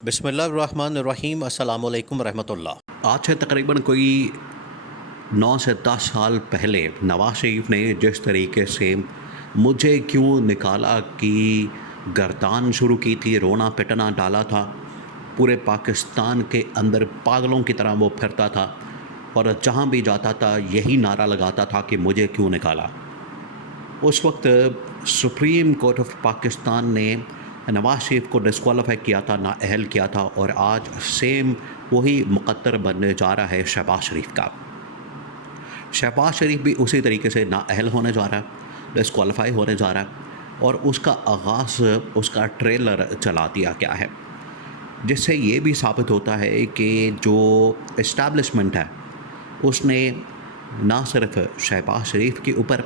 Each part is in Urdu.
بسم اللہ الرحمن الرحیم۔ السلام علیکم ورحمۃ اللہ۔ آج سے تقریباً کوئی 9 سے 10 سال پہلے نواز شریف نے جس طریقے سے مجھے کیوں نکالا کی گردان شروع کی تھی، رونا پٹنا ڈالا تھا، پورے پاکستان کے اندر پاگلوں کی طرح وہ پھرتا تھا اور جہاں بھی جاتا تھا یہی نعرہ لگاتا تھا کہ مجھے کیوں نکالا۔ اس وقت سپریم کورٹ آف پاکستان نے نواز شریف کو ڈسکوالیفائی کیا تھا، نااہل کیا تھا، اور آج سیم وہی مقرر بننے جا رہا ہے شہباز شریف کا۔ شہباز شریف بھی اسی طریقے سے نااہل ہونے جا رہا ہے، ڈسکوالیفائی ہونے جا رہا ہے، اور اس کا آغاز، اس کا ٹریلر چلا دیا گیا ہے، جس سے یہ بھی ثابت ہوتا ہے کہ جو اسٹیبلشمنٹ ہے اس نے نہ صرف شہباز شریف کے اوپر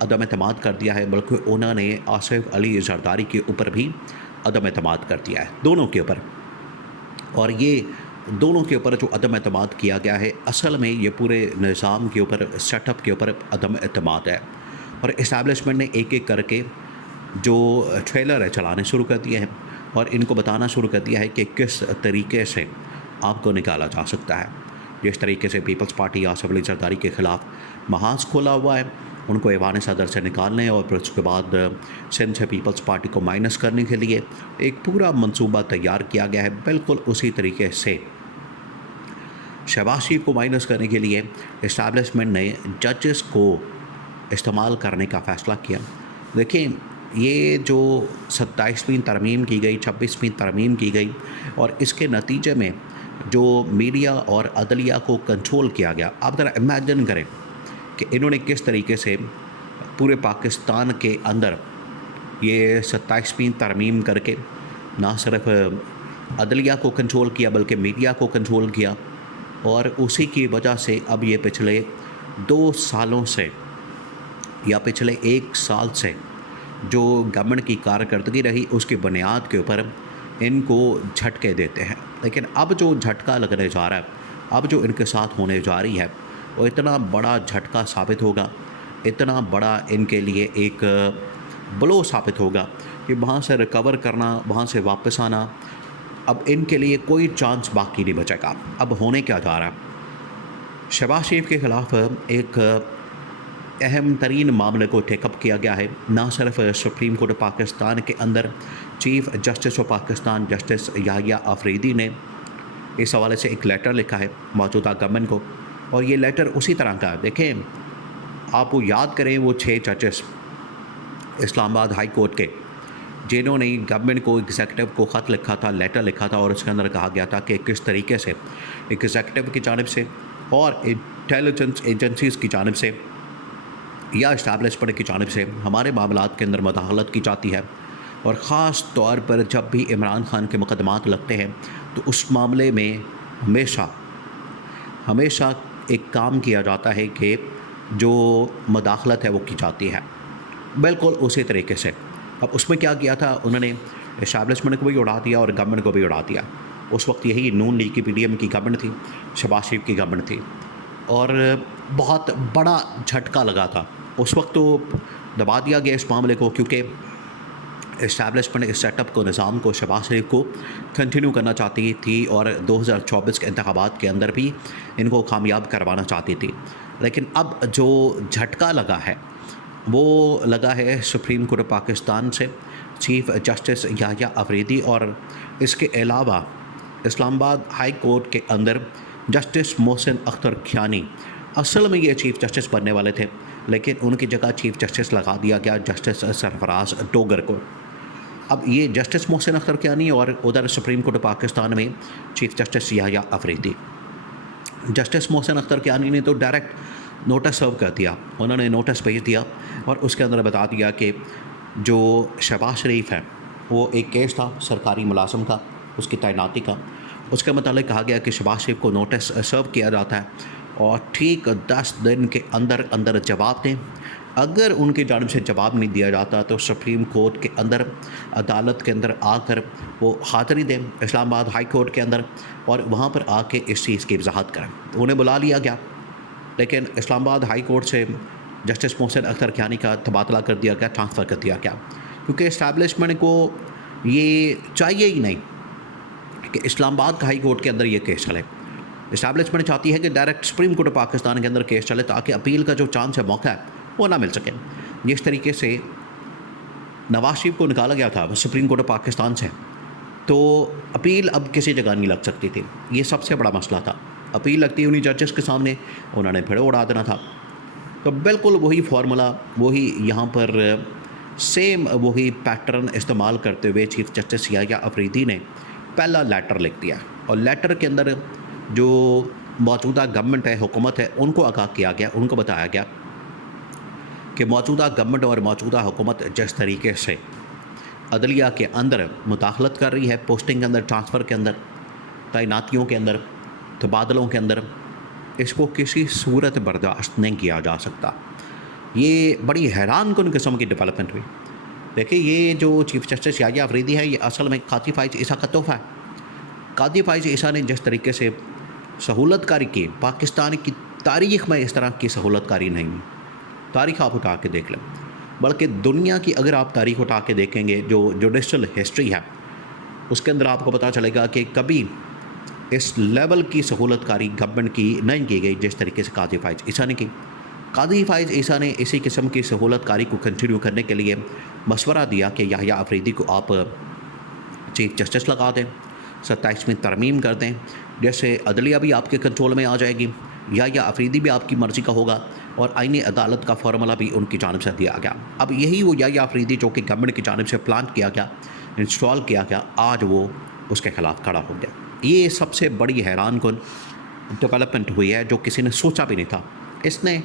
عدم اعتماد کر دیا ہے، بلکہ انہوں نے آصف علی زرداری کے اوپر بھی عدم اعتماد کر دیا ہے، دونوں کے اوپر۔ اور یہ دونوں کے اوپر جو عدم اعتماد کیا گیا ہے، اصل میں یہ پورے نظام کے اوپر، سیٹ اپ کے اوپر عدم اعتماد ہے، اور اسٹیبلشمنٹ نے ایک ایک کر کے جو ٹریلر ہے چلانے شروع کر دیے ہیں، اور ان کو بتانا شروع کر دیا ہے کہ کس طریقے سے آپ کو نکالا جا سکتا ہے۔ جس طریقے سے پیپلز پارٹی آصف علی زرداری کے خلاف محاذ کھولا ہوا ہے، ان کو ایوان صدر سے نکالنے اور پھر اس کے بعد سندھ سے پیپلز پارٹی کو مائنس کرنے کے لیے ایک پورا منصوبہ تیار کیا گیا ہے۔ بالکل اسی طریقے سے شہباز شریف کو مائنس کرنے کے لیے اسٹیبلشمنٹ نے ججز کو استعمال کرنے کا فیصلہ کیا۔ دیکھیں، یہ جو 27ویں ترمیم کی گئی، 26ویں ترمیم کی گئی، اور اس کے نتیجے میں جو میڈیا اور عدلیہ کو کنٹرول کیا گیا، آپ ذرا امیجن کریں کہ انہوں نے کس طریقے سے پورے پاکستان کے اندر یہ 27ویں ترمیم کر کے نہ صرف عدلیہ کو کنٹرول کیا بلکہ میڈیا کو کنٹرول کیا، اور اسی کی وجہ سے اب یہ پچھلے 2 سالوں سے یا پچھلے 1 سال سے جو گورنمنٹ کی کارکردگی رہی، اس کی بنیاد کے اوپر ان کو جھٹکے دیتے ہیں۔ لیکن اب جو جھٹکا لگنے جا رہا ہے، اب جو ان کے ساتھ ہونے جا رہی ہے، وہ اتنا بڑا جھٹکا ثابت ہوگا، اتنا بڑا ان کے لیے ایک بلو ثابت ہوگا کہ وہاں سے ریکور کرنا، وہاں سے واپس آنا، اب ان کے لیے کوئی چانس باقی نہیں بچے گا۔ اب ہونے کیا جا رہا ہے، شہباز شریف کے خلاف ایک اہم ترین معاملے کو ٹیک اپ کیا گیا ہے۔ نہ صرف سپریم کورٹ پاکستان کے اندر chief justice of Pakistan justice Yahya Afridi نے اس حوالے سے ایک لیٹر لکھا ہے موجودہ گورنمنٹ کو، اور یہ لیٹر اسی طرح کا ہے۔ دیکھیں، آپ وہ یاد کریں، وہ 6 ججز اسلام آباد ہائی کورٹ کے، جنہوں نے گورنمنٹ کو، ایگزیکٹو کو خط لکھا تھا، لیٹر لکھا تھا، اور اس کے اندر کہا گیا تھا کہ کس طریقے سے ایگزیکٹو کی جانب سے اور انٹیلیجنس ایجنسیز کی جانب سے یا اسٹیبلشمنٹ کی جانب سے ہمارے معاملات کے اندر مداخلت کی جاتی ہے، اور خاص طور پر جب بھی عمران خان کے مقدمات لگتے ہیں تو اس معاملے میں ہمیشہ ایک کام کیا جاتا ہے کہ جو مداخلت ہے وہ کی جاتی ہے، بالکل اسی طریقے سے۔ اب اس میں کیا کیا تھا، انہوں نے اسٹیبلشمنٹ کو بھی اڑا دیا اور گورنمنٹ کو بھی اڑا دیا۔ اس وقت یہی نون لیگ کی PDM کی گورنمنٹ تھی، شہباز شریف کی گورنمنٹ تھی، اور بہت بڑا جھٹکا لگا تھا۔ اس وقت تو دبا دیا گیا اس معاملے کو، کیونکہ اسٹیبلشمنٹ اس سیٹ اپ کو، نظام کو، شہباز شریف کو کنٹینیو کرنا چاہتی تھی، اور 2024 کے انتخابات کے اندر بھی ان کو کامیاب کروانا چاہتی تھی۔ لیکن اب جو جھٹکا لگا ہے وہ لگا ہے سپریم کورٹ پاکستان سے چیف جسٹس یحییٰ آفریدی، اور اس کے علاوہ اسلام آباد ہائی کورٹ کے اندر جسٹس محسن اختر کیانی۔ اصل میں یہ چیف جسٹس بننے والے تھے، لیکن ان کی جگہ چیف جسٹس لگا دیا گیا جسٹس سرفراز ڈوگر کو۔ اب یہ جسٹس محسن اختر کیانی اور ادھر سپریم کورٹ پاکستان میں chief justice Yahya Afridi. Justice Mohsin Akhtar Kayani نے تو ڈائریکٹ نوٹس سرو کر دیا، انہوں نے نوٹس بھیج دیا، اور اس کے اندر بتا دیا کہ جو شہباز شریف ہے وہ ایک کیس تھا سرکاری ملازم کا، اس کی تعیناتی کا، اس کے متعلق کہا گیا کہ شہباز شریف کو نوٹس سرو کیا جاتا ہے، اور ٹھیک 10 دن کے اندر جواب دیں۔ اگر ان کی جانب سے جواب نہیں دیا جاتا تو سپریم کورٹ کے اندر، عدالت کے اندر آ کر وہ حاضری دیں اسلام آباد ہائی کورٹ کے اندر، اور وہاں پر آ کے اس چیز کی وضاحت کریں۔ انہیں بلا لیا گیا، لیکن اسلام آباد ہائی کورٹ سے جسٹس محسن اختر کیانی کا تبادلہ کر دیا گیا، ٹرانسفر کر دیا گیا، کیونکہ اسٹیبلشمنٹ کو یہ چاہیے ہی نہیں کہ اسلام آباد ہائی کورٹ کے اندر یہ کیس چلے. اسٹیبلشمنٹ چاہتی ہے کہ direct supreme court of Pakistan کے اندر کیس چلے تاکہ اپیل کا جو چانس ہے، موقع ہے، وہ نہ مل سکے. جس طریقے سے نواز شریف کو نکالا گیا تھا سپریم کورٹ آف پاکستان سے، تو اپیل اب کسی جگہ نہیں لگ سکتی تھی. یہ سب سے بڑا مسئلہ تھا. اپیل لگتی انہیں ججز کے سامنے، انہوں نے پھر اڑا دینا تھا. تو بالکل وہی فارمولا، وہی یہاں پر سیم وہی پیٹرن استعمال کرتے ہوئے چیف جسٹس یحییٰ افریدی نے پہلا لیٹر لکھ دیا. اور لیٹر کے اندر جو موجودہ گورنمنٹ ہے، حکومت ہے، ان کو آگاہ کیا گیا، ان کو بتایا گیا کہ موجودہ گورنمنٹ اور موجودہ حکومت جس طریقے سے عدلیہ کے اندر مداخلت کر رہی ہے، پوسٹنگ کے اندر، ٹرانسفر کے اندر، تعیناتیوں کے اندر، تبادلوں کے اندر، اس کو کسی صورت برداشت نہیں کیا جا سکتا. یہ بڑی حیران کن قسم کی ڈیولپمنٹ ہوئی. دیکھیں، یہ جو چیف جسٹس یحییٰ افریدی ہے، یہ اصل میں قاضی فائز عیسیٰ کا تحفہ ہے. قاضی فائز عیسیٰ نے جس طریقے سے سہولت کاری کی، پاکستان کی تاریخ میں اس طرح کی سہولت کاری نہیں ہوئی. تاریخ آپ اٹھا کے دیکھ لیں، بلکہ دنیا کی اگر آپ تاریخ اٹھا کے دیکھیں گے، جو جوڈیشل ہسٹری ہے، اس کے اندر آپ کو پتہ چلے گا کہ کبھی اس لیول کی سہولت کاری گورنمنٹ کی نہیں کی گئی جس طریقے سے قاضی فائز عیسیٰ نے کی. قاضی فائز عیسیٰ نے اسی قسم کی سہولت کاری کو کنٹینیو کرنے کے لیے مشورہ دیا کہ یحییٰ افریدی کو آپ چیف جسٹس لگا دیں، 27ویں ترمیم کر دیں، جیسے عدلیہ بھی آپ کے کنٹرول میں آ جائے گی، یحییٰ افریدی بھی آپ کی مرضی کا ہوگا، اور آئینی عدالت کا فارمولہ بھی ان کی جانب سے دیا گیا. اب یہی وہ یحییٰ افریدی جو کہ گورنمنٹ کی جانب سے پلانٹ کیا گیا، انسٹال کیا گیا، آج وہ اس کے خلاف کھڑا ہو گیا. یہ سب سے بڑی حیران کن ڈیولپمنٹ ہوئی ہے جو کسی نے سوچا بھی نہیں تھا. اس نے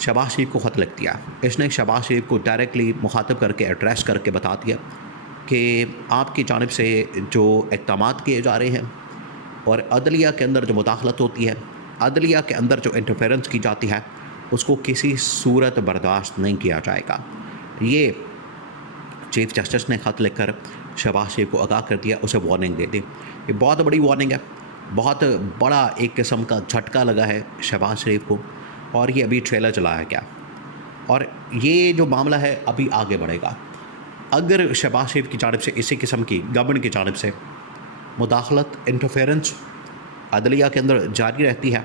شہباز شریف کو خط لکھ دیا، اس نے شہباز شریف کو ڈائریکٹلی مخاطب کر کے ایڈریس کر کے بتا دیا کہ آپ کی جانب سے جو اقدامات کیے جا رہے ہیں اور عدلیہ کے اندر جو مداخلت ہوتی ہے، عدلیہ کے اندر جو انٹرفیرنس کی جاتی ہے، اس کو کسی صورت برداشت نہیں کیا جائے گا. یہ چیف جسٹس نے خط لکھ کر شہباز شریف کو آگاہ کر دیا، اسے وارننگ دے دی. یہ بہت بڑی وارننگ ہے، بہت بڑا ایک قسم کا جھٹکا لگا ہے شہباز شریف کو، اور یہ ابھی ٹریلر چلایا گیا. اور یہ جو معاملہ ہے ابھی آگے بڑھے گا. اگر شہباز شریف کی جانب سے اسی قسم کی گورنمنٹ کی جانب سے مداخلت، انٹرفیرنس عدلیہ کے اندر جاری رہتی ہے،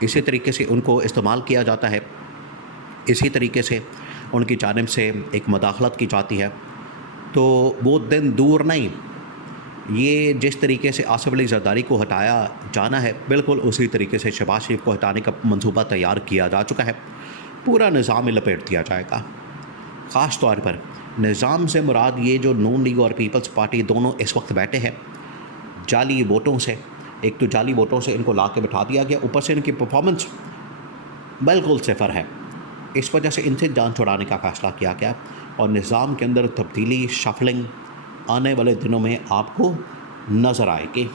اسی طریقے سے ان کو استعمال کیا جاتا ہے، اسی طریقے سے ان کی جانب سے ایک مداخلت کی جاتی ہے، تو وہ دن دور نہیں. یہ جس طریقے سے آصف علی زرداری کو ہٹایا جانا ہے، بالکل اسی طریقے سے شہباز شریف کو ہٹانے کا منصوبہ تیار کیا جا چکا ہے. پورا نظام میں لپیٹ دیا جائے گا. خاص طور پر نظام سے مراد یہ جو نون لیگ اور پیپلز پارٹی دونوں اس وقت بیٹھے ہیں جعلی ووٹوں سے، ایک تو جعلی ووٹوں سے ان کو لا کے بٹھا دیا گیا، اوپر سے ان کی پرفارمنس بالکل صفر ہے. اس وجہ سے ان سے جان چھڑانے کا فیصلہ کیا گیا، اور نظام کے اندر تبدیلی، شفلنگ آنے والے دنوں میں آپ کو نظر آئے گی.